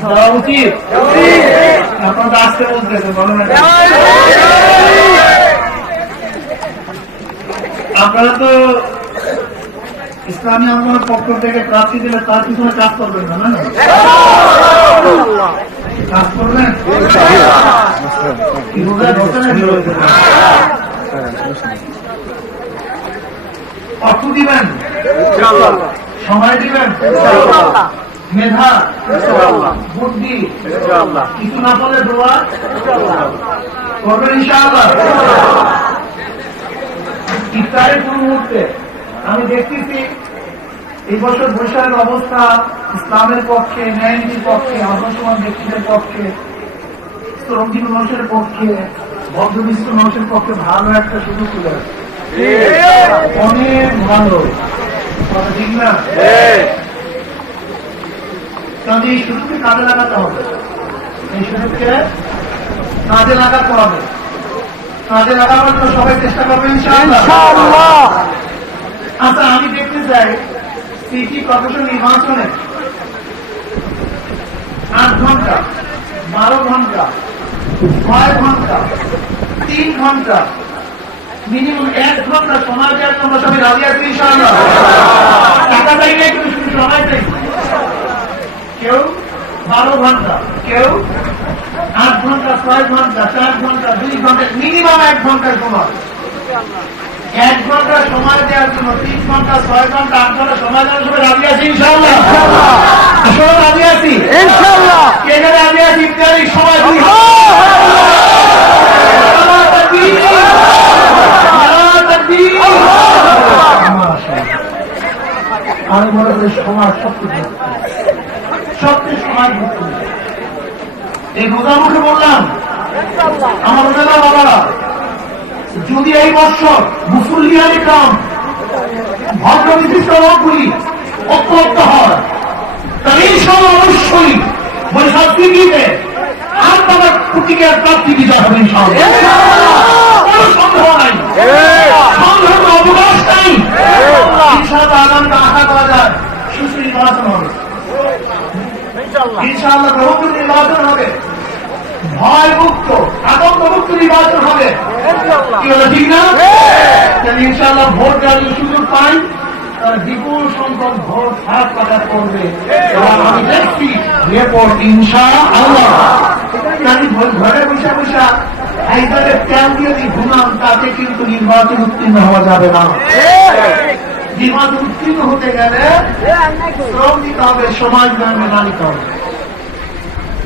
দেওয়া উচিত আপনার আসতে বলতেছে বলেন আপনারা তো ইসলামী আন্দোলনের পক্ষ থেকে প্রার্থী দিলে তার পিছনে কাজ করবেন না না? কাজ করবেন? অর্থ দিবেন? সময় দিবেন? মেধা বুদ্ধি কিছু না বলে দোয়া। করবেন ইনশাআল্লাহ। ইফতারের কোন মুহূর্তে আমি দেখতেছি এই বছর বৈশাখের অবস্থা ইসলামের পক্ষে ন্যায়নীতির পক্ষে আদর্শমান ব্যক্তিদের পক্ষে শ্রমজীবী মানুষের পক্ষে ভদ্রবিষ্ট মানুষের পক্ষে ভালো একটা সুযোগ তুলে অনেক ভালো। কথা ঠিক না? কাজে এই সুযোগকে কাজে লাগাতে হবে। এই সুযোগকে কাজে লাগাতে হবে। কাজে লাগাবার জন্য সবাই চেষ্টা করবে ইনশাআল্লাহ। আচ্ছা আমি দেখতে চাই সিটি কর্পোরেশন নির্বাচনে আট ঘণ্টা বারো ঘণ্টা ছয় ঘণ্টা তিন ঘণ্টা মিনিমাম এক ঘণ্টা সময় দেওয়ার জন্য সবাই রাজি আছি ইনশাআল্লাহ? টাকা চাই না কিন্তু শুধু সময় চাই কেউ বারো ঘণ্টা কেউ আট ঘণ্টা ছয় ঘণ্টা চার ঘণ্টা দুই ঘণ্টা মিনিমাম এক ঘণ্টার সময় এক ঘণ্টা সময় দেওয়ার জন্য তিন ঘণ্টা ছয় ঘণ্টা আট ঘণ্টা সময় দেওয়ার সময় রাজি আছি ইনশাআল্লাহ আসলে রাজি আছি ইনশাল্লাহ কে কে রাজি আছি ইত্যাদি সময় দুই আমি মনে করি সমাজ সবচেয়ে সবচেয়ে সমাজ এই রোজা মুখে বললাম আমার রোজা বাবারা যদি এই বছর মুসল্লিয়ানি কাম ভদ্র বিশিষ্ট লোকগুলি ঐক্যবদ্ধ হয় তাহলে এই সময় অবশ্যই বৈশাখ দিকে আর তাদের প্রতীকের প্রাপ্তি বিজয় হবে কোনো সন্দেহ নাই। সন্দেহের কোনো অবকাশ নাই। ইনশাআল্লাহ। আগামীতে আশা করা যায় নির্বাচন হবে। ইনশাআল্লাহ। গ্রহণ নির্বাচন হবে। ভয় মুক্ত নির্বাচন হবে। কি হলো ঠিক না? তাহলে ইনশাআল্লাহ ভোট দেওয়ার যদি সুযোগ পাই তাহলে বিপুল সংখ্যক ভোট হাত কাটা করবে এবং আমি দেখছি রেপোর্ট ইনশা আল্লাহ আমি ঘরে বসে বসে এইভাবে তেল দিয়ে যদি ঘুমাম তাতে কিন্তু নির্বাচন উত্তীর্ণ হওয়া যাবে না। নির্বাচন উত্তীর্ণ হতে গেলে শ্রম দিতে হবে সমাজ মেনে নিতে হবে কি বলছিলাম আমি? কি চেয়েছিলাম ভাই? টাকা চেয়েছিলাম, সময় চেয়েছিলাম?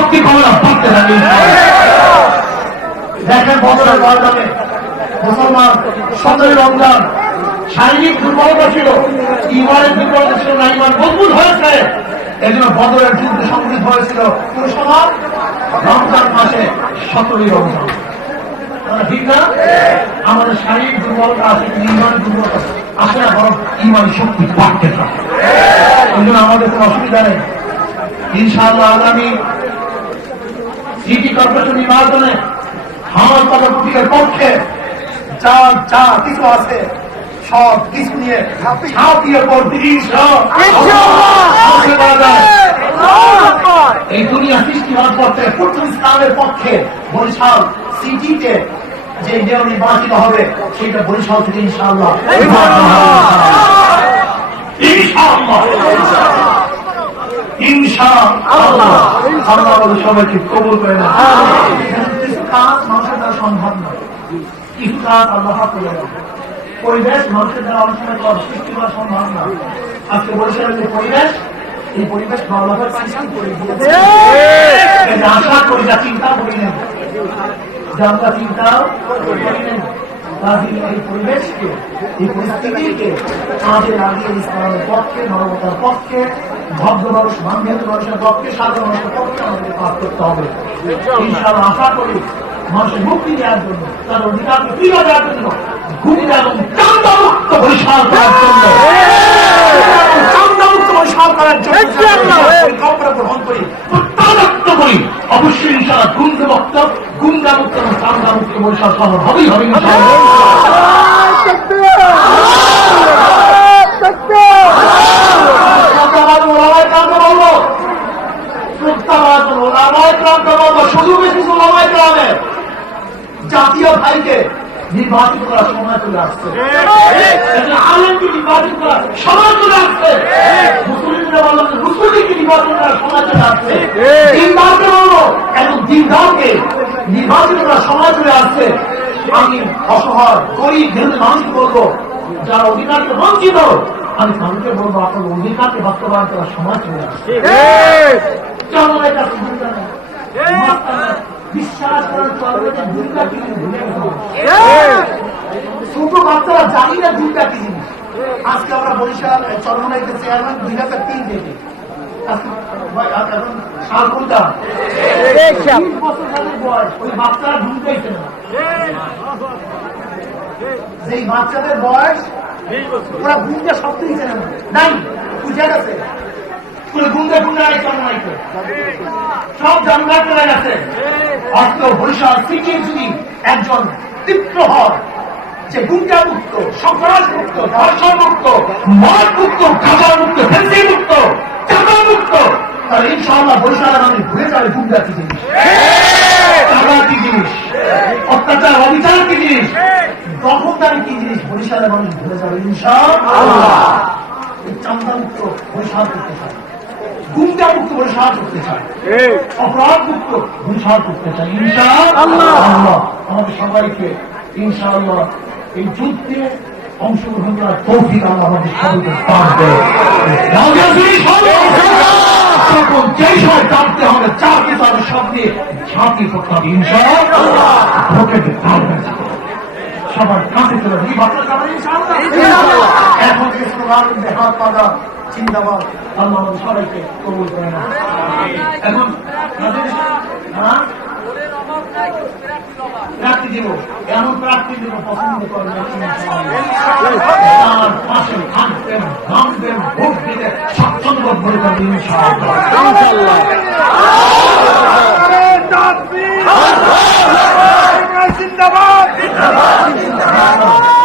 শক্তি কমে না পারতে থাকে। দেখেন বছরের ময়দানে মুসলমান সতেরো রমজান, শারীরিক দুর্বলতা ছিল। ইমানের দুর্বলতা ছিল না, ইমান মজবুত হয়েছে। এই জন্য বদরের যুদ্ধ সংগঠিত হয়েছিল রমজান মাসে সতেরোই রমজান। ঠিক না? আমাদের শারীরিক দুর্বলতা আছে ইমান দুর্বলতা আসে না, বরং ইমান শক্তি বাড়তে থাকে। এই জন্য আমাদের কোনো অসুবিধা নেই। ইনশাআল্লাহ আগামী সিটি কর্পোরেশন নির্বাচনে কথা প্রতীকের পক্ষে যা যা কিছু আছে সব কিছু নিয়ে ছাপিয়ে পড়তে এই দুনিয়া সৃষ্টি হওয়ার পর থেকে প্রথম ইসলামের পক্ষে বরিশাল সিটিতে যে নিয়ম নির্বাচিত হবে সেটা বরিশাল থেকে ইনশাআল্লাহ। নির্বাচন আল্লাহ। সবাইকে কবুল করে না কাজ মানুষের দ্বারা সম্ভব নয়। কিছু কাজ আল্লাহ করে পরিবেশ মানুষের দ্বারা অনেক সময় সৃষ্টি করা সম্ভব না। আজকে বরিশালের যে পরিবেশ এই পরিবেশ ভালোভাবে সৃষ্টি করে দিয়েছে আশা করি যা চিন্তা করিলেন যে আমরা চিন্তাও করিলেন কাজী এই পরিবেশকে, এই পরিস্থিতিকে কাজে লাগিয়ে ইসলামের পক্ষে, মানবতার পক্ষে, ভদ্র মানুষ মানবেন্দ্র মানুষের পক্ষে, সাধারণ মানুষের পক্ষে আমাদের কাজ করতে হবে। ইনশাল্লাহ আশা করি মানুষের মুক্তি দেওয়ার জন্য তার অধিকার কীভাবে দেওয়ার জন্য ভূমিকা এবং চান্দামুক্ত পরিষ্কার করার জন্য শুধু বেশি ওলামায় ক্রামে জাতীয় ভাইকে নির্বাচিত করার সময় চলে আসছে। আলেমকে নির্বাচিত করার সময় চলে আসছে। মুসলিমরা নির্বাচন করার সময় চলে আসছে। দিনদারকে বলব এবং দিনদারকে নির্বাচিত করার সময় চলে আসছে। আমি অসহায়, গরিব ঘেরুতে মানুষকে বলব, যারা অধিকারকে বঞ্চিত, আমি তাদেরকে বলব, আপনার অধিকারকে বাস্তবায়ন করার সময় চলে আসছে। বিশ্বাস করার চলবে দুর্গা কি। ছোট বাচ্চারা জানি না দুর্গা কি জিনিস। আজকে আমরা বরিশাল চরমনাইতে চেয়ারম্যান দুই হাজার তিন থেকে। যেই বাচ্চাদের বয়স, ওরা না। নাই, বুঝে গেছে? সব জানবার চলে গেছে অর্থ বরিশাল সিটি যদি একজন তীব্র হয়, যে গুন্ডা মুক্ত সন্ত্রাস মুক্ত ধর্ষণ মুক্ত মদ মুক্ত গাঁজা মুক্ত মুক্ত তাহলে ইনশাআল্লাহ বরিশালের মানুষ ভুলে যাবে গুন্ডা কি জিনিস? কি জিনিস? অত্যাচার অবিচার কি জিনিস? দখলদারি কি জিনিস বরিশালের মানুষ ভুলে যাবে? ইনশাআল্লাহ। এই চান্দা মুক্ত বরিশাল করতে চায়। গুন্ডা মুক্ত বরিশাল করতে চায়। অপরাধ মুক্ত বরিশাল করতে চাই ইনশাআল্লাহ। আল্লাহ। আমাদের সবাইকে ইনশাআল্লাহ এই যুদ্ধে অংশগ্রহণ করার তৌফিক আল্লাহ আমাদের সবাইকে পাবে তখন যেই সময় জানতে হবে চাকরি তাদের সামনে ঝাঁকি করতে হবে ভোটের সবার কাছে চলে এখন যে দেহাত পাদা চিন্তাবাদ আল্লাহ সবাইকে কবুল করে না এখন হ্যাঁ? দেব এমন প্রার্থী দেব পছন্দ করবেন তার পাশে থাকবেন ভোট দিতে সক্ষম জিন্দাবাদ জিন্দাবাদ জিন্দাবাদ